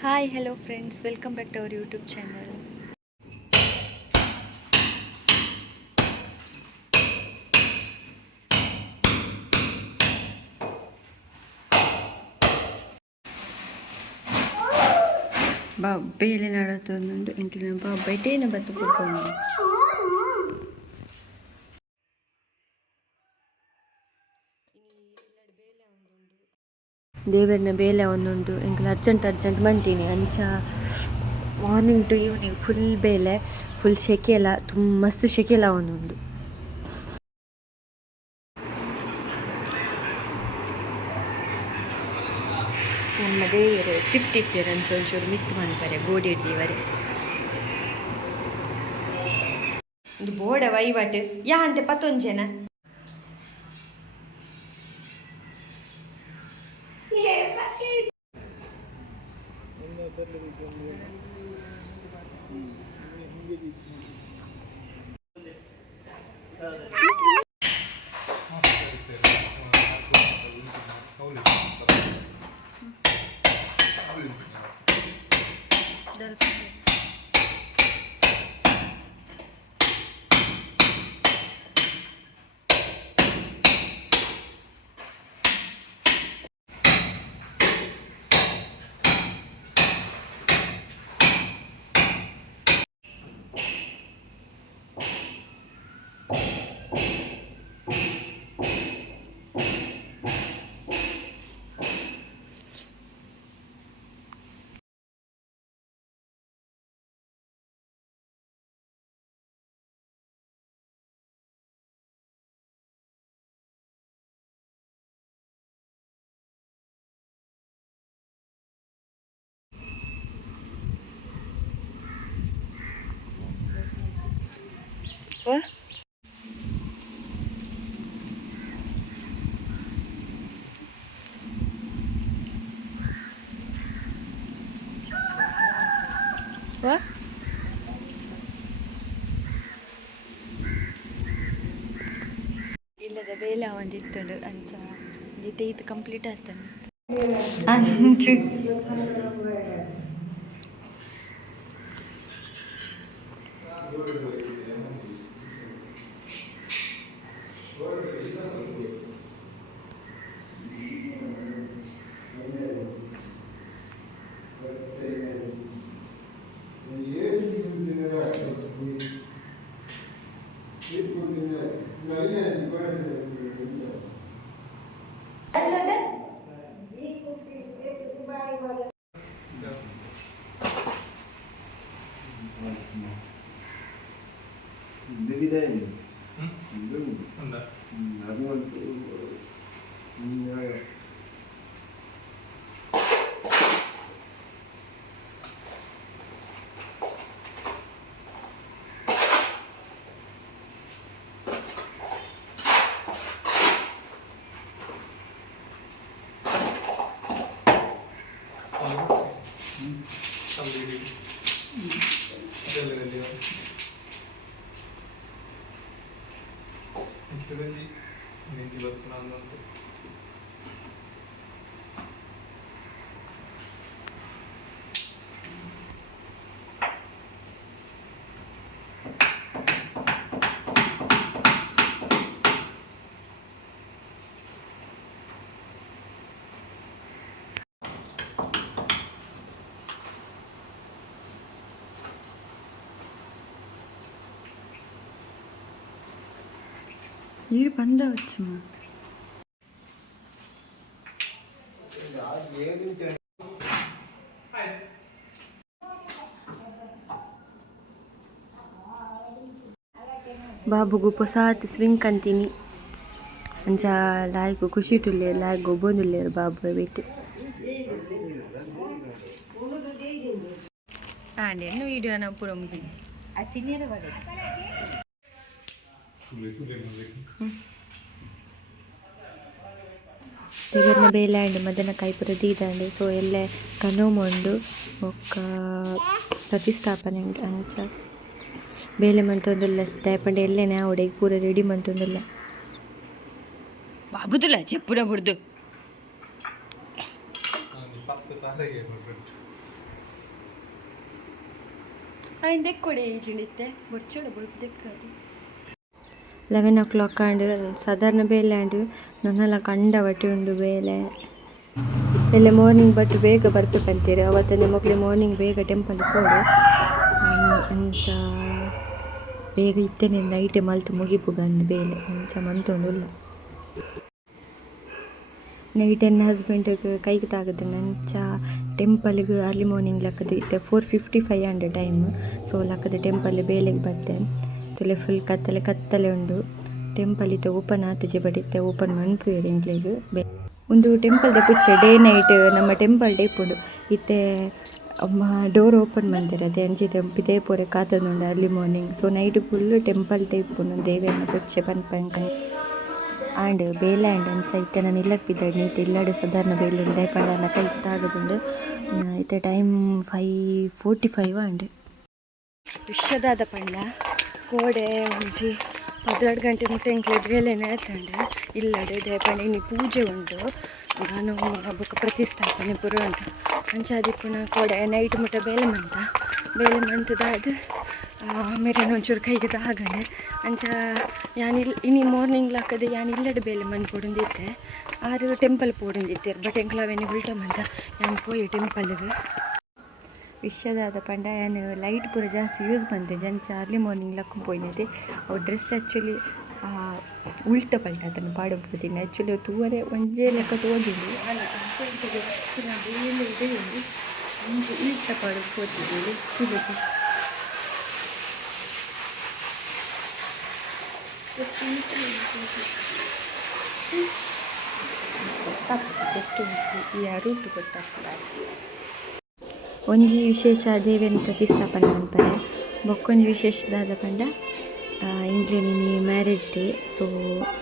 Hi hello friends, welcome back to our YouTube channel. ಬೇಲೆ ನಡತೊಂದುಂಡು ಇಂಟಿನ ಬೈಟೇನ ಬತ್ತು ಕೊಡ್ಕೊಂಡು ದೇವರನ ಬೇಲೆ ಒಂದುಂಡು ಎಂಕಲ್ ಅರ್ಜೆಂಟ್ ಬಂತೀನಿ ಅಂಚ ಮಾರ್ನಿಂಗ್ ಟು ಈವ್ನಿಂಗ್ ಫುಲ್ ಬೇಲೆ ಫುಲ್ ಶೆಕೆಲ ಮಸ್ತ್ ಶೆಕೆಲ ಒಂದುಂಡು. ನಮ್ಮ ದೇವರು ತಿಪ್ತಿರ್ತಾರೆ ಅಂತ ಒಂಚೂರು ಮಿತ್ತು ಮಾಡ್ತಾರೆ ಗೋಡಿ ಹಿಡ್ದೀವರೆ ಇದು ಬೋಡ ವಹಿವಾಟು ಯಾ ಅಂತೆ ಪತ್ತೊಂಜನ ಇಲ್ಲದ ಬೇಲೆ ಒಂದಿತ್ತುಂಡು ಅಂಚ ಗೀತೆ ಇದು ಕಂಪ್ಲೀಟ್ ಆತಂಡು ಅಂಚು ನೀರು ಬಂದ వచ్చు ಬಾಬುಗು ಪೊಸಾತ್ ಸ್ವಿಂಗ್ ಅಂತೀನಿ ಅಂಚ ಲಾಯ್ಕು ಖುಷಿ ಟುಲ್ಲೇರು ಲಾಯ್ಕ್ ಗೊಬ್ಬೊಂದುಲ್ಲೇರು ಬಾಬು ಬಿಟ್ಟು ಆಂಡೆನ್ನು ವೀಡಿಯೋನ ಪೂರ ಮುಗಿ ಆ ತಿನ್ನಿದ ಬಡ ದೇವರನ ಬೇಲೆ ಆಂಡ್ ಮದನ ಕೈಪುರ ದೀದಂಡು ಸೊ ಎಲ್ಲ ಕನೋಮೊಂಡು ಒಕ್ಕ ಪ್ರತಿಷ್ಠಾಪನೆ ಅಂಚ ಬೇಲೆ ಮಂತೊಂದುಲ್ಲ ದಯಪಂಡ ಎಲ್ಲೇನೆ ಅವಡೆಗೆ ಪೂರ ರೆಡಿ ಮಂತೊಂದುಲ್ಲ ಬಾಬುದುಲ್ಲ చెప్పున ಬುಡ್ದು ఆయన దెక్కొడే ఈజిడిತ್ತೆ బొచ్చోడ బొడుపు దెక్కడి 11 o'clock ಅಂಡ್ ಸಾಧಾರಣ ಬೇಲೆ ಅಂಡ್ ನನ್ನಲ್ಲ ಕಂಡ ಬಟ್ಟೆ ಉಂಡು ಬೇಲೆ ಎಲ್ಲ ಮಾರ್ನಿಂಗ್ ಬಟ್ ಬೇಗ ಬರ್ಬೇಕಂತೀರಿ ಅವತ್ತನೇ ಮಕ್ಕಳು ಮಾರ್ನಿಂಗ್ ಬೇಗ ಟೆಂಪಲ್ ಹೋಗಿ ಅಂಚ ಬೇಗ ಇತ್ತೇನೆ ನೈಟ್ ಮಲ್ತು ಮುಗಿಪುಗಂದು ಬೇಲೆ ಅಂಚ ಮಂತೊಂದುಲ್ಲ ನೈಟ್ ನನ್ನ ಹಸ್ಬೆಂಡ್ಗೆ ಕೈಗೆ ತಾಗದು ನಂಚ ಟೆಂಪಲ್ಗೆ ಅರ್ಲಿ ಮಾರ್ನಿಂಗ್ ಲಕ್ಕದ ಇತ್ತೆ 4:55 ಅಂಡ್ ಟೈಮ್ ಸೊ ಲಕ್ಕದ ಟೆಂಪಲ್ ಬೇಲೆಗೆ ಬರ್ತೆ ತಲೆ ಫುಲ್ ಕತ್ತಲೆ ಉಂಡು ಟೆಂಪಲ್ ಇತ್ತೆ ಓಪನ್ ಆತಜೆ ಬಟ್ ಇತ್ತೆ ಓಪನ್ ಮನ್ಪು ಇಂಗ್ಲಿಗೆ ಒಂದು ಟೆಂಪಲ್ ಪುಚ್ಚೆ ಡೇ ನೈಟ್ ನಮ್ಮ ಟೆಂಪಲ್ ಡೇಪುಂಡು ಇತ್ತೆ ಡೋರ್ ಓಪನ್ ಮಾಡ್ತಾರೆ ಅದೇ ಅಂಚಿದೆ ಇದೇ ಪೂರೆ ಕಾತೊಂದುಂಡು early morning so night full temple ಟೈಪುಂಡು ದೇವಿಯನ್ನ ಪುಚ್ಚೆ ಪನ್ಪಂಕ ಆಂಡ್ ಬೇಲೆ ಆಂಡ್ ಅಂಚ ಇತ್ತೆ ನಾನು ಇಲ್ಲಕ್ಕೆ ಬಿದ್ದಾడు ನೀಟ್ ಇಲ್ಲಾಡು ಸಾಧಾರಣ ಬೇಲೆ ದಯಪಂಡ ಕೈ ತಾಗದುಂಡು ಇತ್ತೆ ಟೈಮ್ 5:45 ಆಂಡ್ ವಿಶ್ವದಾದ ಪಂಡ ಕೋಡೆ ಒಂಜಿ 12 ಗಂಟೆ ಮುಟ್ಟ ಇಂಕ್ಲೆ ಬೇಲೆನೇ ಆತಂಡು ಇಲ್ಲಡು ದಯಪಂಡ ಇನ್ನು ಪೂಜೆ ಉಂಟು ನಾನು ಬೊಕ್ಕ ಪ್ರತಿಷ್ಠಾಪನೆ ಪೂರ ಉಂಟು ಅಂಚಾದಿಪ್ಪುನ ಕೋಡೆ ನೈಟ್ ಮುಟ್ಟ ಬೇಲೆ ಮಂತದಾದ ಮೇರೆ ಒಂಚೂರು ಕೈಗೆ ತಾಗಂಡೆ ಅಂಚ ಇನಿ ಮಾರ್ನಿಂಗ್ ಲಾಕದೆ ಇಲ್ಲಡು ಬೇಲೆ ಮನ್ ಪೋಡಿಂದಿತ್ತೆ ಆರು ಟೆಂಪಲ್ ಪೋಡಿಂದಿತ್ತೆ ಬಟ್ ಎಂಕ್ಲಾವೇನೆ ಉಲ್ಟ ಮಂತ ಪೋಯಿ ಟೆಂಪಲ್ಗೆ ವಿಷಯದಾದ ಪಂಡ ಲೈಟ್ ಪೂರ ಜಾಸ್ತಿ ಯೂಸ್ ಬಂತೆ ಜಂಚ ಅರ್ಲಿ ಮಾರ್ನಿಂಗ್ ಲಕ್ಕ ಪೋಯಿನೈತೆ ಅವು ಡ್ರೆಸ್ ಆ್ಯಕ್ಚುಲಿ ಉಲ್ಟ ಪಲ್ಟ ಅದನ್ನು ಪಾಡೋಗ್ತೀನಿ ಆ್ಯಕ್ಚುಲಿ ತೂವರೆ ಒಂಜೇ ಲೆಕ್ಕ ತೋದಿದ್ವಿ ಉಲ್ಟ ಪಾಡೋಗ್ತಿದ್ದೀವಿ ಇದಕ್ಕೆ ಎಷ್ಟು ಯಾರು ಗೊತ್ತಾಗ್ತದ ಒಂಜಿ ವಿಶೇಷ ದೇವಿಯನ್ನು ಪ್ರತಿಷ್ಠಾಪನೆ ಮಾಡ್ತಾರೆ ಬೊಕ್ಕೊಂಜಿ ವಿಶೇಷದಾದ ಪಂಡ ಇಂಗ್ಲೆಂಡಿನ ಮ್ಯಾರೇಜ್ ಡೇ ಸೊ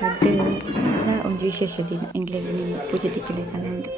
ಅಡ್ಡೆ ಒಂಜಿ ವಿಶೇಷ ದಿನ ಇಂಗ್ಲೆಂಡಿನ ಪೂಜೆ ತಿಕ್ಕಲೆ ಕಲಂಡು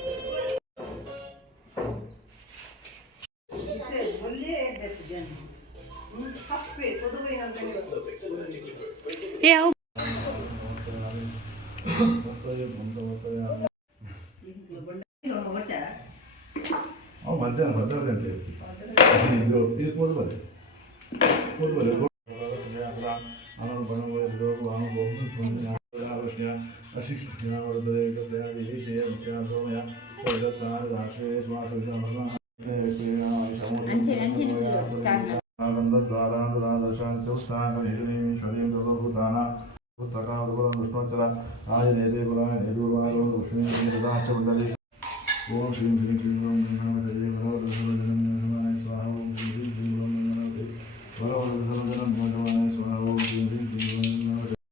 ಓಂ ಶ್ರೀಂ ಹ್ರೀಂ ಕ್ಲೀಂ ಓಂ ಗಣಪತಯೇ ಭಗವದ್ಗಣಪತಯೇ ಸ್ವಾಹ ಓಂ ಶ್ರೀಂ ಹ್ರೀಂ ಕ್ಲೀಂ ಓಂ ಗಣಪತಯೇ ಭಗವದ್ಗಣಪತಯೇ ಸ್ವಾಹ ಓಂ ಶ್ರೀಂ ಹ್ರೀಂ ಕ್ಲೀಂ ಓಂ ಗಣಪತಯೇ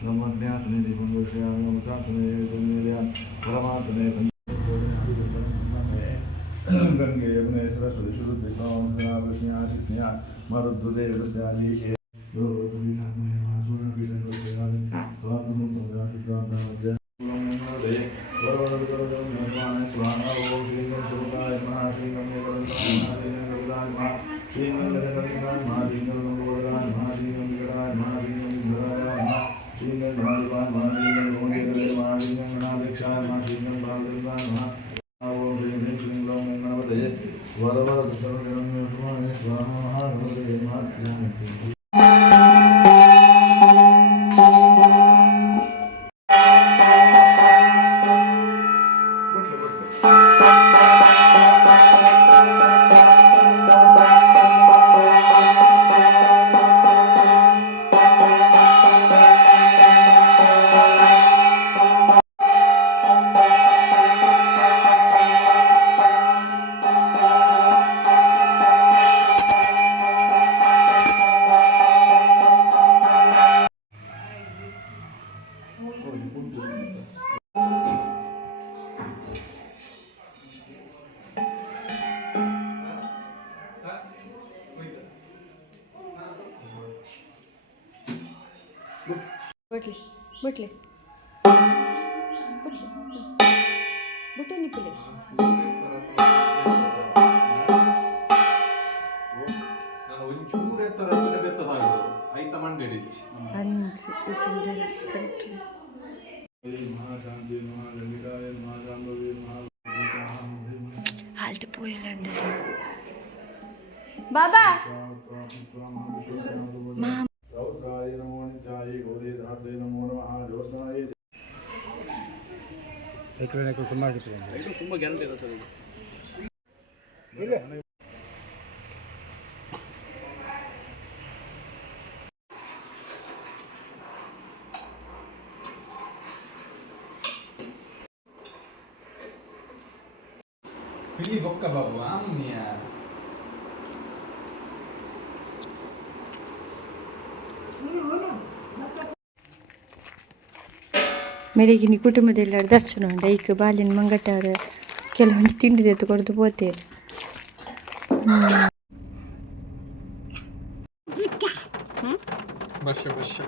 ಬ್ರಹ್ಮಜ್ಞಾತನೇ ದೀಪಂ ಘೋಷಯಾಮಿ ಮಮತಾತ್ಮನೇ ವೇದಮೇಲ್ಯಾನ್ ಪರಮಾತ್ಮನೇ ಗಂಗೆ ಯಮುನೆ ಸರಸ್ವತಿ ಶುದ್ಧೇಶಾಂ ಕೃಷ್ಣ ಆಶಿಕ್ನ್ಯ ಮರುದ್ವದೇ ವಿರಸ್ಯಾಜೀಕೆ ಬಟ್ಲಿ ಬುಟ್ಟು ನಿಪ್ಪಲೆ ಹಾಲ್ತು ಪೋಯಲ್ಲ ಅಂದರೆ ಬಾಬಾ रौद्राय नमो नित्याय गौरीधात्रे नमो नमः ज्योत्स्नाय ತುಂಬಾ ಗ್ಯಾರಂಟಿ ಇದೆ ಸರ್ ಇದು Pilih bocca babu, amnia. ಮೇರೆಗಿನಿ ಕುಟುಂಬದಲ್ಲಿ ದರ್ಶನ ಉಂಡ ಈಗ ಬಾಲಿನ ಮಂಗಟ್ಟ ಅವರ ಕೆಲವೊಂದು ತಿಂಡಿ ಎತ್ತು ಕೊಡ್ದು ಪೋತೇರು ವರ್ಷ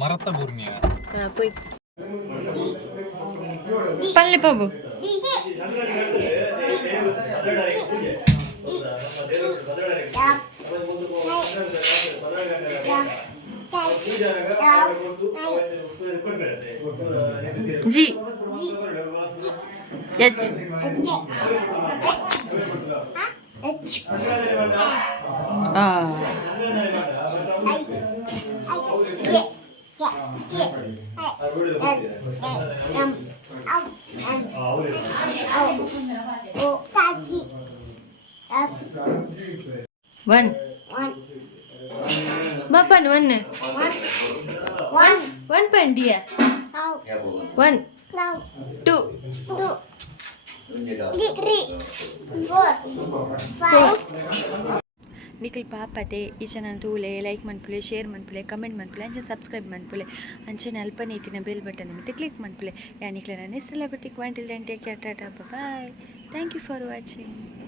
ಮರತ್ತ ಬೂರ್ನಿಯ ಪೋಯ್ ಪಲ್ಲೆ ಬಾಬು जी एच आ one Bapan one. One point dia. 1 2 3 4 Nikhil पापते ಈ ಚಾನಲ್ ತೂಲೆ ಲೈಕ್ ಮನ್ಪುಲೆ ಶೇರ್ ಮನ್ಪುಲೆ ಕಮೆಂಟ್ ಮನ್ಪುಲೆ ಅಂಚೆ ಸಬ್ಸ್ಕ್ರೈಬ್ ಮನ್ಪುಲೆ ಅಂಚೆ ಅಲ್ಪನೆ ಇತ್ತಿನ ಬೆಲ್ ಬಟನ್ ಮಿತ್ತೆ ಕ್ಲಿಕ್ ಮನ್ಪುಲೆ ಯಾನಿಕ್ಲೆ ನಾನು ಹೆಸರೆಲ್ಲ ಬರ್ತಿ ಕ್ವಾಂಟಿಲ್ then take care tata bye thank you for watching.